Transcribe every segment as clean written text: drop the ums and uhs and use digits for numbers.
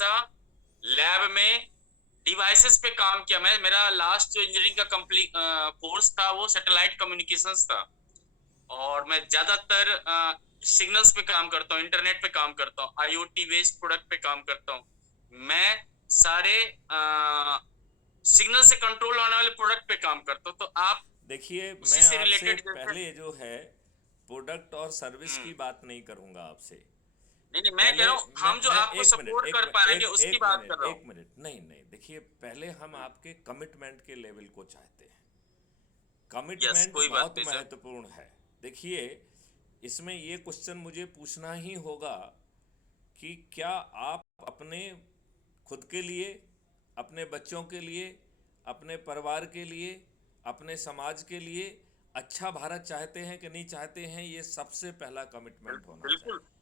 सा लैब में डिवाइसेस पे काम किया। मैं मेरा लास्ट जो इंजीनियरिंग का कंप्लीट कोर्स था वो सैटेलाइट कम्युनिकेशंस था, और मैं ज्यादातर सिग्नल्स पे काम करता हूँ, इंटरनेट पे काम करता हूँ, आईओटी बेस्ड प्रोडक्ट पे काम करता हूँ। मैं सारे सिग्नल से कंट्रोल होने वाले प्रोडक्ट पे काम करता हूँ। तो आप देखिए, उसी मैं से आपसे रिलेटेड जैसे। पहले जो है प्रोडक्ट और सर्विस की हम्म। बात नहीं करूंगा आपसे। नहीं नहीं, मैं कह पहले रहा हूँ हम जो मैं आपको एक मिनट सपोर्ट एक कर मिनट पाएंगे एक उसकी एक बात कर मिनट रहा एक हूँ। मिनट नहीं नहीं, देखिए, पहले हम आपके कमिटमेंट के लेवल को चाहते हैं। यस, कमिटमेंट कोई बात बहुत नहीं सर। महत्वपूर्ण है। देखिए, इसमें ये क्वेश्चन मुझे पूछना ही होगा कि क्या आप अपने खुद के लिए, अपने बच्चों के लिए, अपने परिवार के लिए, अपने समाज के लिए अच्छा भारत चाहते हैं कि नहीं चाहते हैं? ये सबसे पहला कमिटमेंट होना बिल्कुल, चाहिए।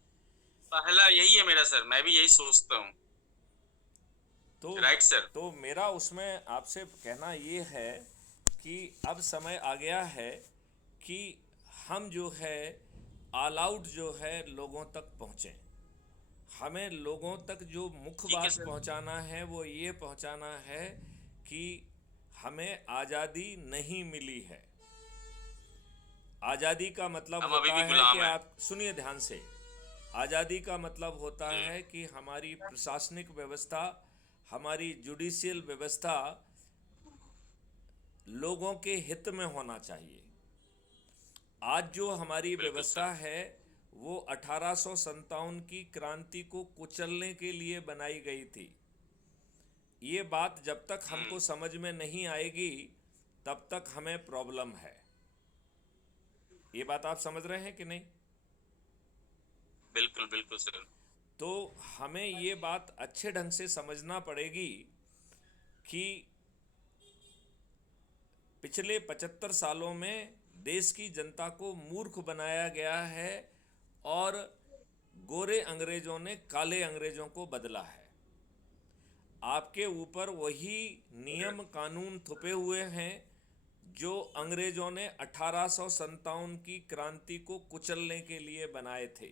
पहला यही है मेरा सर, मैं भी यही सोचता हूँ। तो राइट सर। तो मेरा उसमें आपसे कहना ये है कि अब समय आ गया है कि हम जो है ऑल आउट जो है लोगों तक पहुँचें। हमें लोगों तक जो मुख्य ठीक है बात सर। पहुंचाना है वो ये पहुंचाना है कि हमें आज़ादी नहीं मिली है। आज़ादी का मतलब हम अभी होता भी है कि, गुलाम है। आप सुनिए ध्यान से, आज़ादी का मतलब होता जी। है कि हमारी प्रशासनिक व्यवस्था, हमारी जुडिशियल व्यवस्था लोगों के हित में होना चाहिए। आज जो हमारी बिल्कुल व्यवस्था सर। है वो 1857 की क्रांति को कुचलने के लिए बनाई गई थी। ये बात जब तक हम्म। हमको समझ में नहीं आएगी तब तक हमें प्रॉब्लम है। ये बात आप समझ रहे हैं कि नहीं? बिल्कुल बिल्कुल सर। तो हमें ये बात अच्छे ढंग से समझना पड़ेगी कि पिछले 75 सालों में देश की जनता को मूर्ख बनाया गया है और गोरे अंग्रेजों ने काले अंग्रेजों को बदला है। आपके ऊपर वही नियम कानून थुपे हुए हैं जो अंग्रेजों ने 1857 की क्रांति को कुचलने के लिए बनाए थे,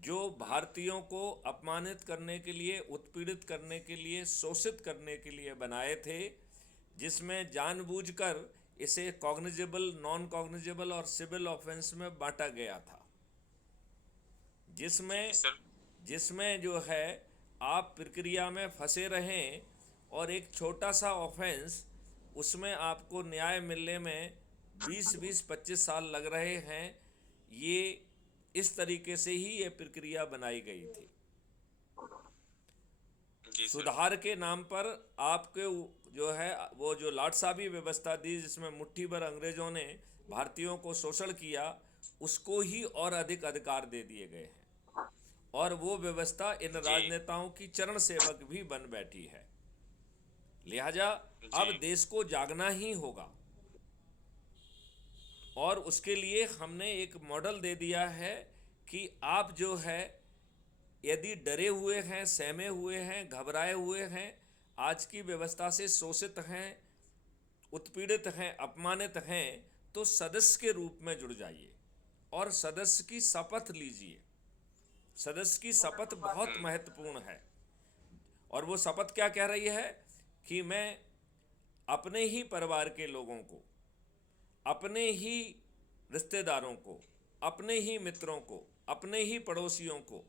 जो भारतीयों को अपमानित करने के लिए, उत्पीड़ित करने के लिए, शोषित करने के लिए बनाए थे, जिसमें जानबूझकर इसे कॉग्निजेबल, नॉन कॉग्निजेबल और सिविल ऑफेंस में बांटा गया था, जी जिसमें सर। जिसमें जो है आप प्रक्रिया में फंसे रहें और एक छोटा सा ऑफेंस, उसमें आपको न्याय मिलने में 20-25 साल लग रहे हैं। ये इस तरीके से ही ये प्रक्रिया बनाई गई थी। जी सर। सुधार के नाम पर आपके जो है वो जो लाटसाबी व्यवस्था दी, जिसमें मुट्ठी भर अंग्रेजों ने भारतीयों को शोषण किया, उसको ही और अधिक अधिकार दे दिए गए हैं। और वो व्यवस्था इन जी राजनेताओं की चरण सेवक भी बन बैठी है। लिहाजा जी। अब देश को जागना ही होगा, और उसके लिए हमने एक मॉडल दे दिया है कि आप जो है यदि डरे हुए हैं, सहमे हुए हैं, घबराए हुए हैं, आज की व्यवस्था से शोषित हैं, उत्पीड़ित हैं, अपमानित हैं, तो सदस्य के रूप में जुड़ जाइए और सदस्य की शपथ लीजिए। सदस्य की शपथ बहुत हम्म। महत्वपूर्ण है। और वो शपथ क्या कह रही है कि मैं अपने ही परिवार के लोगों को, अपने ही रिश्तेदारों को, अपने ही मित्रों को, अपने ही पड़ोसियों को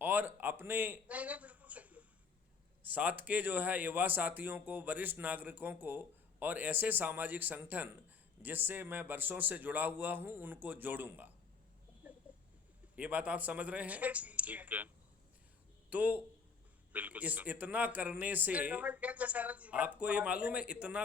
और अपने साथ के जो है युवा साथियों को, वरिष्ठ नागरिकों को और ऐसे सामाजिक संगठन जिससे मैं वर्षों से जुड़ा हुआ हूं, उनको जोड़ूंगा। ये बात आप समझ रहे हैं? ठीक है। तो बिल्कुल इस सर। इतना करने से आपको ये मालूम है, इतना